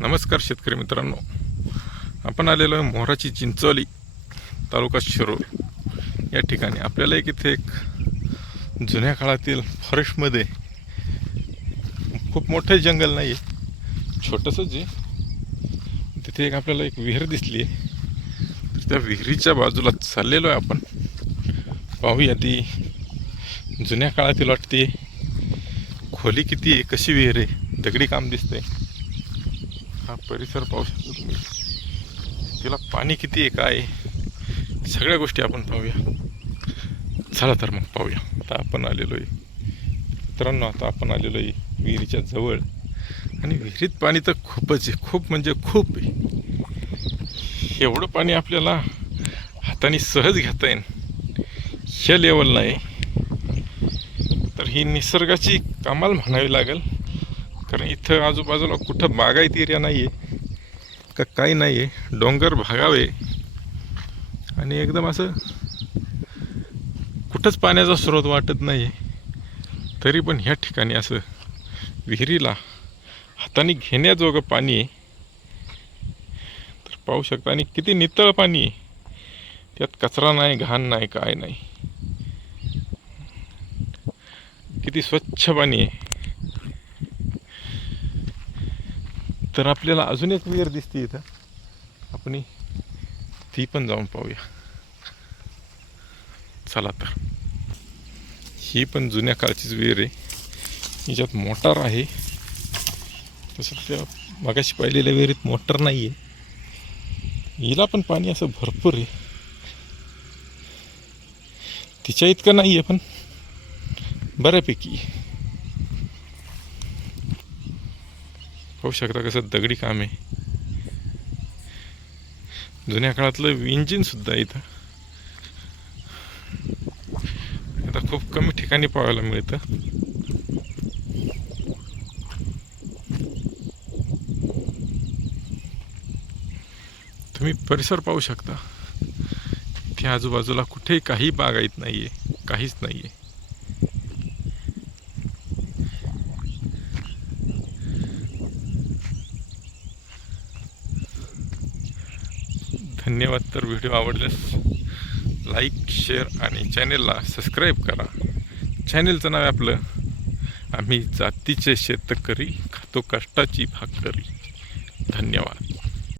नमस्कार शेतकरी मित्रांनो. आपण आलेलो आहे मोहराची चिंचोली तालुका शिरोळ या ठिकाणी आपल्याला एक इथे एक जुन्या काळातील फॉरेस्टमध्ये खूप मोठं जंगल नाही आहे छोटंसं जे. तिथे एक आपल्याला एक विहीर दिसली आहे तर त्या विहिरीच्या बाजूला चाललेलो आहे आपण. पाहूया ती जुन्या काळातील वाटते. खोली किती आहे? कशी विहीर आहे? दगडी काम दिसतंय. हा परिसर पाहू शकतो तुम्ही. तिला पाणी किती आहे काय आहे सगळ्या गोष्टी आपण पाहूया. चला तर मग पाहूया. आता आपण आलेलो आहे. मित्रांनो आता आपण आलेलो आहे विहिरीच्या जवळ. आणि विहिरीत पाणी तर खूपच आहे. खूप म्हणजे खूप आहे. एवढं पाणी आपल्याला हाताने सहज घेता येईल ह्या लेवलला आहे तर ही निसर्गाची कमाल म्हणावी लागेल. कारण इथं आजूबाजूला कुठं बागायत एरिया नाही आहे का काही नाही आहे डोंगर भागावे. आणि एकदम असं कुठंच पाण्याचा स्रोत वाटत नाही आहे तरी पण ह्या ठिकाणी असं विहिरीला हाताने घेण्याजोगं पाणी आहे. तर पाहू शकता आणि किती नितळ पाणी आहे. त्यात कचरा नाही घाण नाही काय नाही. किती स्वच्छ पाणी आहे. तर आपल्याला अजून एक विहीर दिसते इथं. आपण ती पण जाऊन पाहूया. चला तर. ही पण जुन्या काळचीच विहीर आहे. हिच्यात मोटार आहे. तसं त्या मगाशी पाहिलेल्या विहिरीत मोटर नाही आहे हिला पण पाणी असं भरपूर आहे. तिच्या इतकं नाही आहे पण बऱ्यापैकी. पाहू शकता कसं दगडी काम आहे. जुन्या काळातलं इंजिन सुद्धा इथं. आता खूप कमी ठिकाणी पाहायला मिळतं. तुम्ही परिसर पाहू शकता. इथे आजूबाजूला कुठेही काही बागायत आहे काहीच नाही आहे धन्यवाद. तर व्हिडिओ आवडल्यास लाईक शेअर आणि चॅनेलला सबस्क्राईब करा. चॅनेलचं नाव आहे आपलं आम्ही जातीचे शेतकरी खातो कष्टाची भाकरी. धन्यवाद.